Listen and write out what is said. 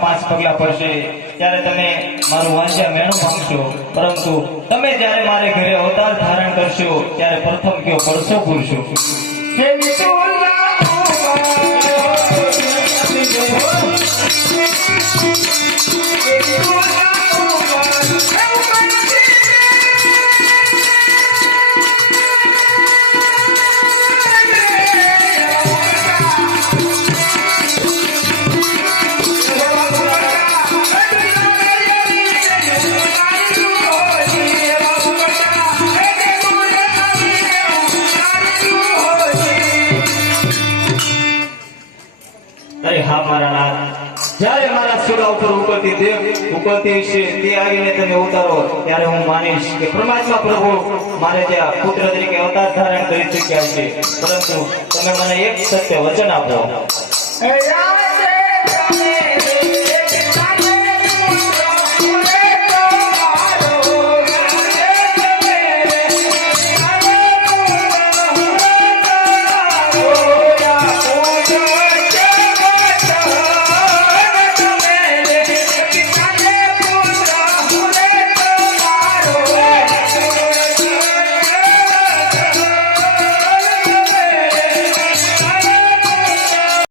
પાંચ પગલા પડશે. ત્યારે તમે મારું વાંચ્યા મેણું ભાંગશો. પરંતુ તમે જ્યારે મારે ઘરે અવતાર ધારણ કરશો, ત્યારે પ્રથમ કયો પડશો પૂરશો? Thank વિઠોલા અરે હા મારા નાથ. જ્યારે મારા સુરા ઉપર ઉકળતી દેવ ઉકળતી છે, તે આવીને તમે ઉતારો. ત્યારે હું માનીશ કે પરમાત્મા પ્રભુ મારે ત્યાં પુત્ર તરીકે અવતાર ધારણ કરી ચૂક્યા છે. પરંતુ તમે મને એક સત્ય વચન આપો.